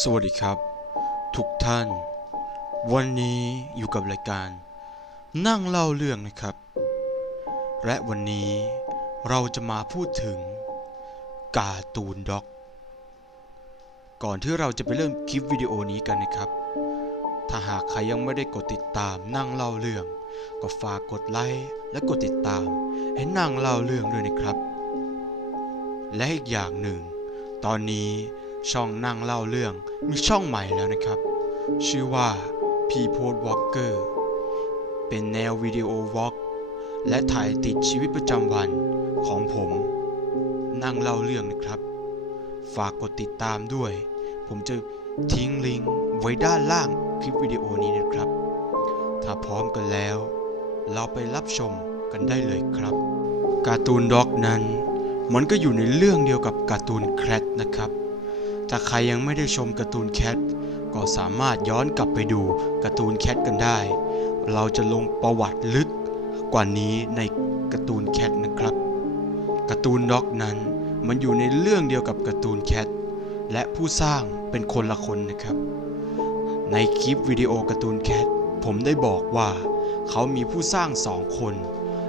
สวัสดีครับ ทุกท่าน วันนี้อยู่กับรายการ นั่งเล่าเรื่องนะครับ และวันนี้เราจะมาพูดถึงการ์ตูนด็อก ก่อนที่เราจะไปเริ่มคลิปวิดีโอนี้กันนะครับ ถ้าหากใครยังไม่ได้กดติดตามนั่งเล่าเรื่อง ก็ฝากกดไลค์และกดติดตาม ให้นั่งเล่าเรื่องด้วยนะครับ และอีกอย่างหนึ่ง ตอนนี้ช่องนั่งเล่าเรื่องมีช่องใหม่แล้วนะครับ ชื่อว่า p p o d Walker เป็นแนววิดีโอวอล์กและถ่ายติดชีวิตประจำวันของผม นั่งเล่าเรื่องนะครับ ฝากกดติดตามด้วย ผมจะทิ้งลิงก์ไว้ด้านล่างคลิปวิดีโอนี้นะครับ ถ้าพร้อมกันแล้ว เราไปรับชมกันได้เลยครับ การ์ตูนด็อกนั้น มันก็อยู่ในเรื่องเดียวกับการ์ตูนแคทนะครับ ถ้าใครยังไม่ได้ชมการ์ตูนแคทก็สามารถย้อนกลับไปดูการ์ตูนแคทกันได้ เราจะลงประวัติลึกกว่านี้ในการ์ตูนแคทนะครับ การ์ตูนด็อกนั้นมันอยู่ในเรื่องเดียวกับการ์ตูนแคทและผู้สร้างเป็นคนละคนนะครับ ในคลิปวิดีโอการ์ตูนแคทผมได้บอกว่าเขามีผู้สร้างสองคน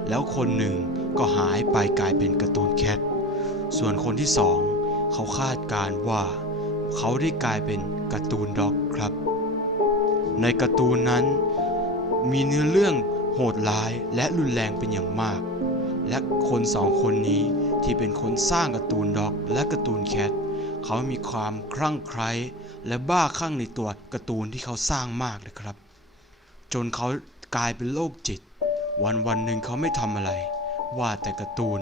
แล้วคนหนึ่งก็หายไปกลายเป็นการ์ตูนแคท ส่วนคนที่สองเขาคาดการ์ว่า เขาได้กลายเป็นการ์ตูนด็อกครับ ในการ์ตูนนั้น มีเนื้อเรื่องโหดร้ายและรุนแรงเป็นอย่างมาก และคนสองคนนี้ที่เป็นคนสร้างการ์ตูนด็อก และการ์ตูนแคทเขามีความคลั่งไคล้และบ้าคลั่งในตัวการ์ตูนที่เขาสร้างมากเลยครับ จนเขากลายเป็นโรคจิต วันวันหนึ่งเขาไม่ทำอะไร ว่าแต่การ์ตูน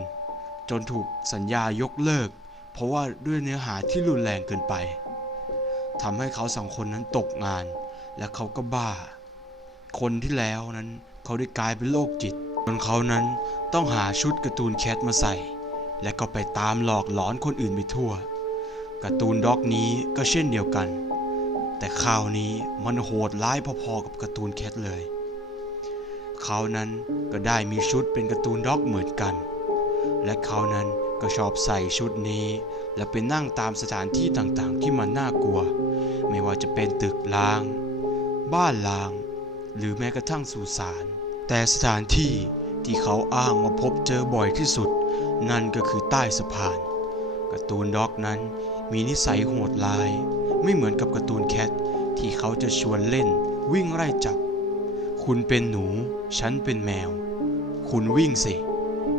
จนถูกสัญญายกเลิก เพราะว่าด้วยเนื้อหาที่รุนแรงเกินไปทำให้เขาสองคนนั้นตกงาน และเขาก็บ้า คนที่แล้วนั้นเขาได้กลายเป็นโรคจิตจนเขานั้นต้องหาชุดการ์ตูนแคทมาใส่ และก็ไปตามหลอกหลอนคนอื่นไปทั่วการ์ตูนด็อกนี้ก็เช่นเดียวกัน แต่คราวนี้มันโหดร้ายพอๆกับการ์ตูนแคทเลย เขานั้นก็ได้มีชุดเป็นการ์ตูนด็อกเหมือนกัน และเขานั้นก็ชอบใส่ชุดนี้ และไปนั่งตามสถานที่ต่างๆ ที่มันน่ากลัว ไม่ว่าจะเป็นตึกล้าง บ้านล้าง หรือแม้กระทั่งสุสาน แต่สถานที่ที่เขาอ้างว่าพบเจอบ่อยที่สุด นั่นก็คือใต้สะพานการ์ตูนด็อกนั้นมีนิสัยโหดร้าย ไม่เหมือนกับการ์ตูนแคทที่เขาจะชวนเล่นวิ่งไล่จับ คุณเป็นหนู ฉันเป็นแมว คุณวิ่งสิ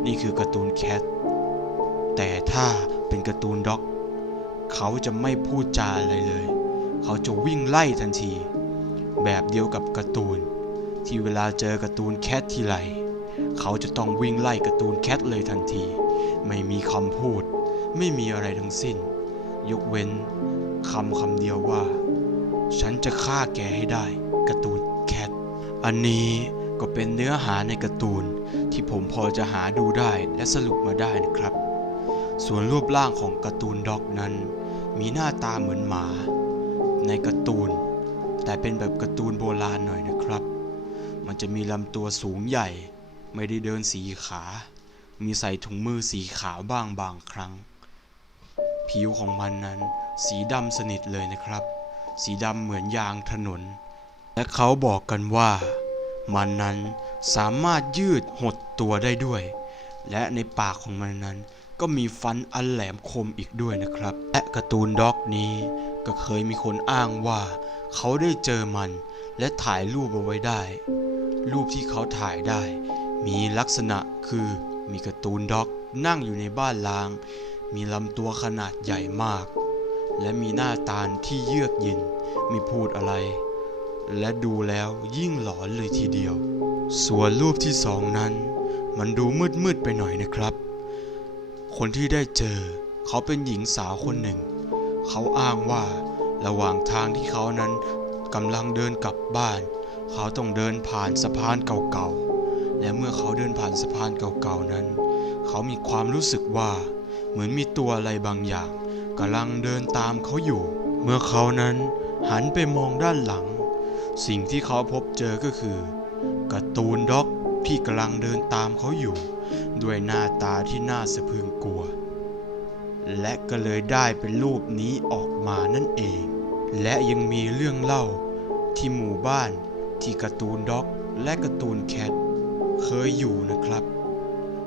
นี่คือการ์ตูนแคท แต่ถ้าเป็นการ์ตูนด็อก เขาจะไม่พูดจาอะไรเลย เขาจะวิ่งไล่ทันที แบบเดียวกับการ์ตูน ที่เวลาเจอการ์ตูนแคททีไร เขาจะต้องวิ่งไล่การ์ตูนแคทเลยทันที ไม่มีคำพูด ไม่มีอะไรทั้งสิ้น ยกเว้นคำคำเดียวว่า ฉันจะฆ่าแกให้ได้การ์ตูนแคท อันนี้ก็เป็นเนื้อหาในการ์ตูน อจะหาดูได้และสรุปมาได้นะครับ ส่วนรูปร่างของการ์ตูนด็อกนั้น มีหน้าตาเหมือนหมา ในการ์ตูน แต่เป็นแบบการ์ตูนโบราณหน่อยนะครับ มันจะมีลำตัวสูงใหญ่ ไม่ได้เดินสีขา มีใส่ถุงมือสีขาวบ้างบางครั้ง ผิวของมันนั้น สีดำสนิทเลยนะครับ สีดำเหมือนยางถนน และเขาบอกกันว่า มันนั้นสามารถยืดหดตัวได้ด้วย และในปากของมันนั้น ก็มีฟันอันแหลมคมอีกด้วยนะครับ และการ์ตูนด็อกนี้ก็เคยมีคนอ้างว่า เขาได้เจอมันและถ่ายรูปเอาไว้ได้ รูปที่เขาถ่ายได้ มีลักษณะคือมีการ์ตูนด็อกนั่งอยู่ในบ้านล้าง มีลำตัวขนาดใหญ่มาก และมีหน้าตาที่เยือกเย็นไม่พูดอะไร และดูแล้วยิ่งหลอนเลยทีเดียว ส่วนรูปที่สองนั้น มันดูมืดๆไปหน่อยนะครับ คนที่ได้เจอ เขาเป็นหญิงสาวคนหนึ่ง เขาอ้างว่าระหว่างทางที่เขานั้นกำลังเดินกลับบ้าน เขาต้องเดินผ่านสะพานเก่าๆ และเมื่อเขาเดินผ่านสะพานเก่าๆนั้น เขามีความรู้สึกว่าเหมือนมีตัวอะไรบางอย่างกำลังเดินตามเขาอยู่ เมื่อเขานั้นหันไปมองด้านหลัง สิ่งที่เขาพบเจอก็คือการ์ตูนด็อกที่กำลังเดินตามเขาอยู่ ด้วยหน้าตาที่น่าสะพรึงกลัว และก็เลยได้เป็นรูปนี้ออกมานั่นเอง และยังมีเรื่องเล่าที่หมู่บ้านที่การ์ตูนด็อกและการ์ตูนแคทเคยอยู่นะครับ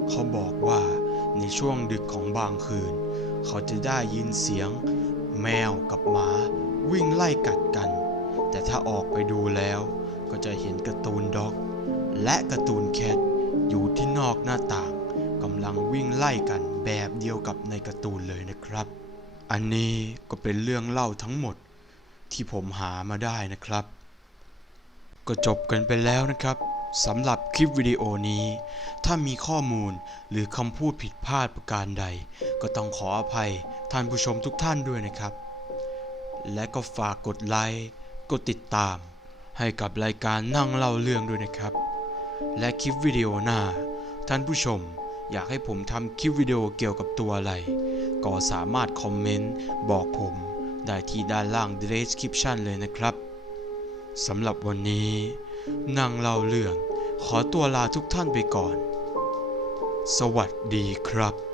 เขาบอกว่าในช่วงดึกของบางคืน เขาจะได้ยินเสียง แมวกับหมาวิ่งไล่กัดกัน แต่ถ้าออกไปดูแล้วก็จะเห็นการ์ตูนด็อก และการ์ตูนแคทอยู่ที่นอกหน้าต่างกำลังวิ่งไล่กันแบบเดียวกับในการ์ตูนเลยนะครับ อันนี้ก็เป็นเรื่องเล่าทั้งหมดที่ผมหามาได้นะครับ ก็จบกันไปแล้วนะครับสำหรับคลิปวิดีโอนี้ ถ้ามีข้อมูลหรือคำพูดผิดพลาดประการใด ก็ต้องขออภัยท่านผู้ชมทุกท่านด้วยนะครับ และก็ฝากกดไลค์ กดติดตาม ให้กับรายการนั่งเล่าเรื่องด้วยนะครับ และคลิปวิดีโอหน้า ท่านผู้ชมอยากให้ผมทำคลิปวิดีโอเกี่ยวกับตัวอะไร ก็สามารถคอมเมนต์บอกผม ได้ที่ด้านล่าง description เลยนะครับสำหรับวันนี้นั่งเล่าเรื่องขอตัวลาทุกท่านไปก่อน สวัสดีครับ